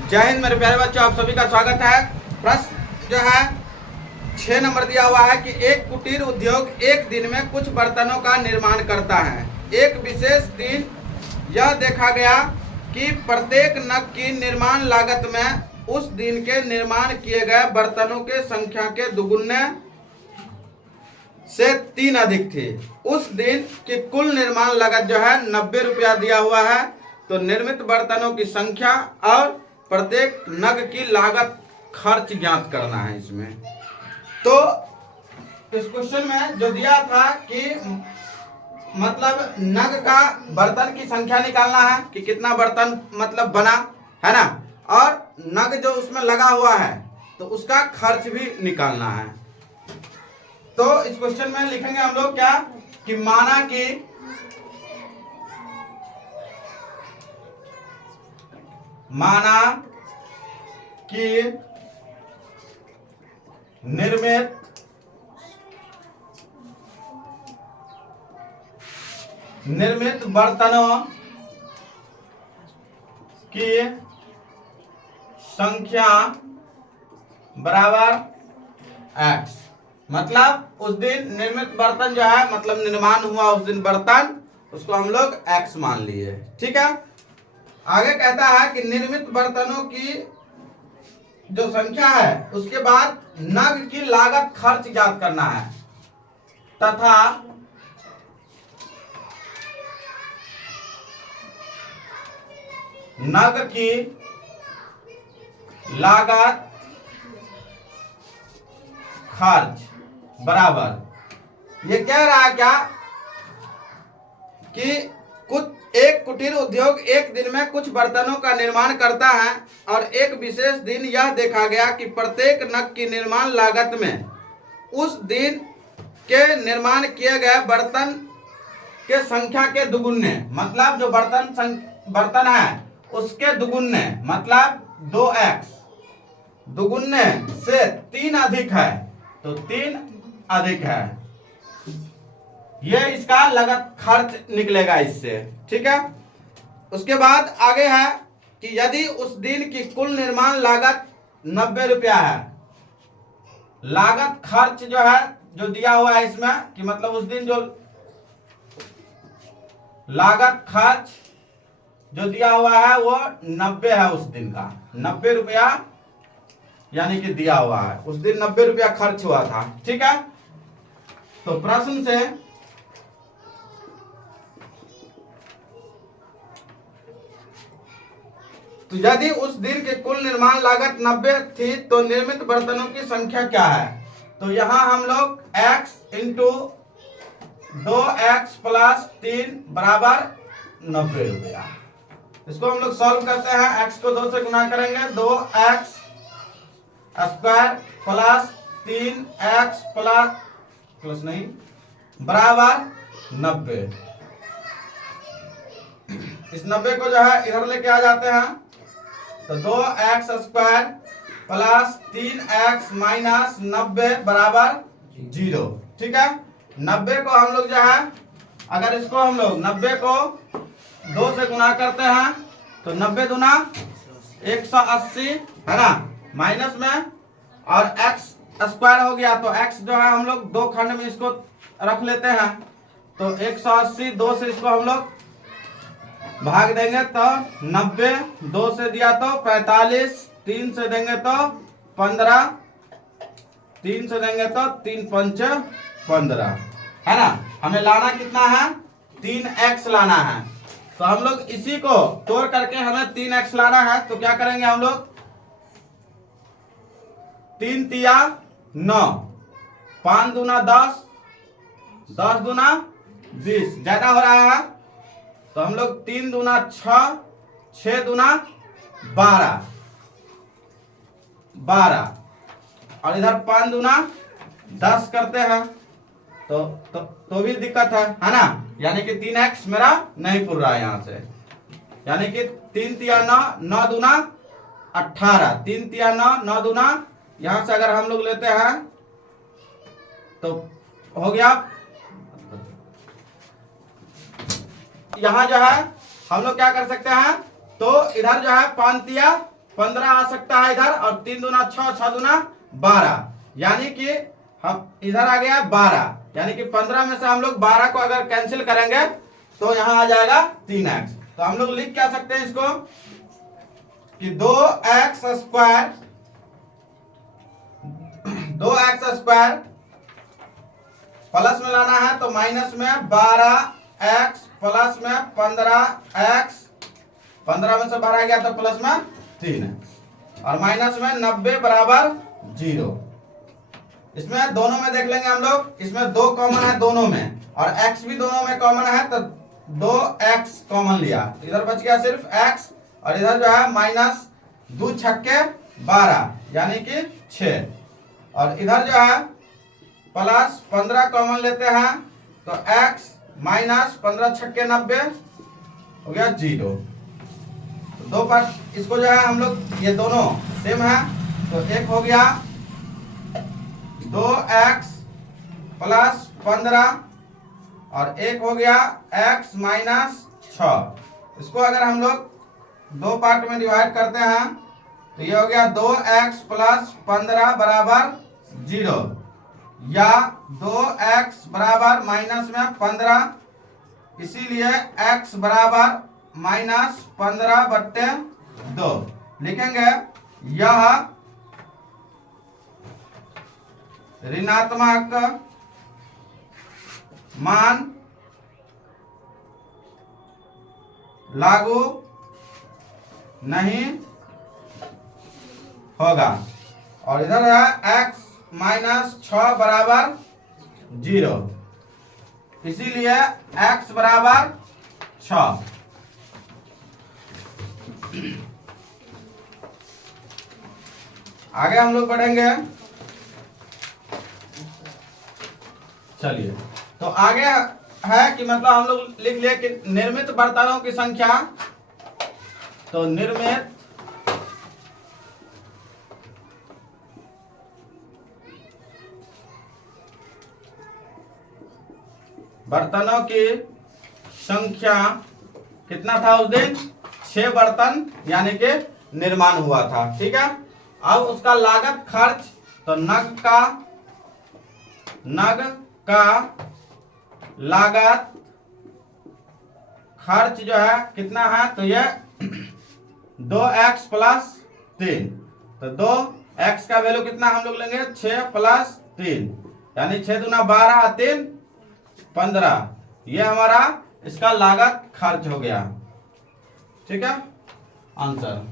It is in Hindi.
जय हिंद मेरे प्यारे बच्चों, आप सभी का स्वागत है। प्रश्न जो है 6 नंबर दिया हुआ है कि एक कुटीर उद्योग एक दिन में कुछ बर्तनों का निर्माण करता है। एक विशेष दिन यह देखा गया कि प्रत्येक नग की निर्माण लागत में उस दिन के निर्माण किए गए बर्तनों के संख्या के दुगुने से 3 अधिक थी। उस दिन की कुल निर्माण लागत जो है 90 रुपया दिया हुआ है। तो निर्मित बर्तनों की संख्या और प्रत्येक नग की लागत खर्च ज्ञात करना है इसमें। तो इस क्वेश्चन में जो दिया था कि मतलब नग का बर्तन की संख्या निकालना है कि कितना बर्तन मतलब बना है ना, और नग जो उसमें लगा हुआ है तो उसका खर्च भी निकालना है। तो इस क्वेश्चन में लिखेंगे हम लोग क्या कि माना कि निर्मित बर्तनों की संख्या बराबर x। मतलब उस दिन निर्मित बर्तन जो है मतलब निर्माण हुआ उस दिन बर्तन, उसको हम लोग x मान लिए। ठीक है, आगे कहता है कि निर्मित बर्तनों की जो संख्या है उसके बाद नग की लागत खर्च ज्ञात करना है तथा नग की लागत खर्च बराबर। ये कह रहा है क्या कि एक कुटीर उद्योग एक दिन में कुछ बर्तनों का निर्माण करता है और एक विशेष दिन यह देखा गया कि प्रत्येक नग की निर्माण लागत में उस दिन के निर्माण किए गए बर्तन के संख्या के दुगुने, मतलब जो बर्तन है उसके दुगुने मतलब 2x दुगुने से 3 अधिक है तो 3 अधिक है, ये इसका लागत खर्च निकलेगा इससे। ठीक है, उसके बाद आगे है कि यदि उस दिन की कुल निर्माण लागत 90 रुपया है, लागत खर्च जो है जो दिया हुआ है इसमें कि मतलब उस दिन जो लागत खर्च जो दिया हुआ है वो 90 है, उस दिन का 90 रुपया यानी कि दिया हुआ है, उस दिन 90 रुपया खर्च हुआ था। ठीक है, तो प्रश्न से तो यदि उस दिन के कुल निर्माण लागत 90 थी तो निर्मित बर्तनों की संख्या क्या है। तो यहां हम लोग x इंटू 2x प्लस 3 बराबर 90 रुपया, इसको हम लोग सॉल्व करते हैं। x को 2 से गुना करेंगे, 2x square plus 3x plus नहीं बराबर 90। इस 90 को जो है इधर लेके आ जाते हैं तो 2x square plus 3x minus 90 बराबर 0। ठीक है, 90 को हम लोग जो है अगर इसको हम लोग 90 को 2 से गुना करते हैं तो 90 दूना 180 है ना, माइनस में और x स्क्वायर हो गया तो x जो है हम लोग 2 खंड में इसको रख लेते हैं तो 180 2 से इसको हम लोग भाग देंगे तो 90, 2 से दिया तो 45, 3 से देंगे तो 15, 3 से देंगे तो 3 पंच 15 है ना। हमें लाना कितना है 3x लाना है, तो हम लोग इसी को तोड़ करके हमें 3x लाना है। तो क्या करेंगे हम लोग 3 तिया 9, 5 दूना 10, 10 दूना 20, ज्यादा हो रहा है तो हम लोग 3 दूना 6, 6 दूना 12 और इधर 5 दूना 10 करते हैं तो भी दिक्कत है ना, यानी कि 3x मेरा नहीं पुर रहा है यहाँ से, यानी कि 3 तिया 9, 9 दूना 18, 3 तिया 9, 9 दूना यहाँ से अगर हम लोग लेते हैं तो हो गया, यहाँ जो है हम लोग क्या कर सकते हैं तो इधर जो है 5 तिया 15 आ सकता है इधर, और 3 दूना 6, 6 दूना 12, यानी कि हम इधर आ गया 12, यानी कि 15 में से हम लोग 12 को अगर कैंसिल करेंगे तो यहाँ आ जाएगा 3x। तो हम लोग लिख क्या सकते हैं इसको कि 2x स्क्वायर 2x² प्लस में लाना है तो माइनस में 12x प्लस में 15x, 15 में से 12 गया तो प्लस में 3 और माइनस में 90 बराबर 0। इसमें दोनों में देख लेंगे हम लोग, इसमें 2 कॉमन है दोनों में और x भी दोनों में कॉमन है तो 2x कॉमन लिया, इधर बच गया सिर्फ x और इधर जो है माइनस 2 छक्के 12 यानी कि 6 और इधर जो है प्लस 15 कॉमन लेते हैं तो x माइनस 15 छक्के 90 हो गया 0। तो 2 पार्ट इसको जो है हम लोग ये दोनों सेम है तो एक हो गया 2x प्लस 15 और एक हो गया x माइनस 6। इसको अगर हम लोग 2 पार्ट में डिवाइड करते हैं तो ये हो गया 2x प्लस 15 बराबर 0 या 2x बराबर माइनस में 15, इसीलिए x बराबर माइनस 15/2 लिखेंगे। यह ऋणात्मक मान लागू नहीं होगा और इधर है x माइनस 6 बराबर 0, इसीलिए x बराबर 6। आगे हम लोग बढ़ेंगे, चलिए। तो आगे है कि मतलब हम लोग लिख लिए कि निर्मित बर्तनों की संख्या, तो निर्मित बर्तनों की संख्या कितना था उस दिन, 6 बर्तन यानी कि निर्माण हुआ था, ठीक है। अब उसका लागत खर्च, तो नग का लागत खर्च जो है कितना है, तो ये 2x प्लस 3, तो 2x का वैल्यू कितना हम लोग लेंगे 6 प्लस 3 यानी 6 दूना 12 3 15, ये हमारा इसका लागत खर्च हो गया, ठीक है आंसर।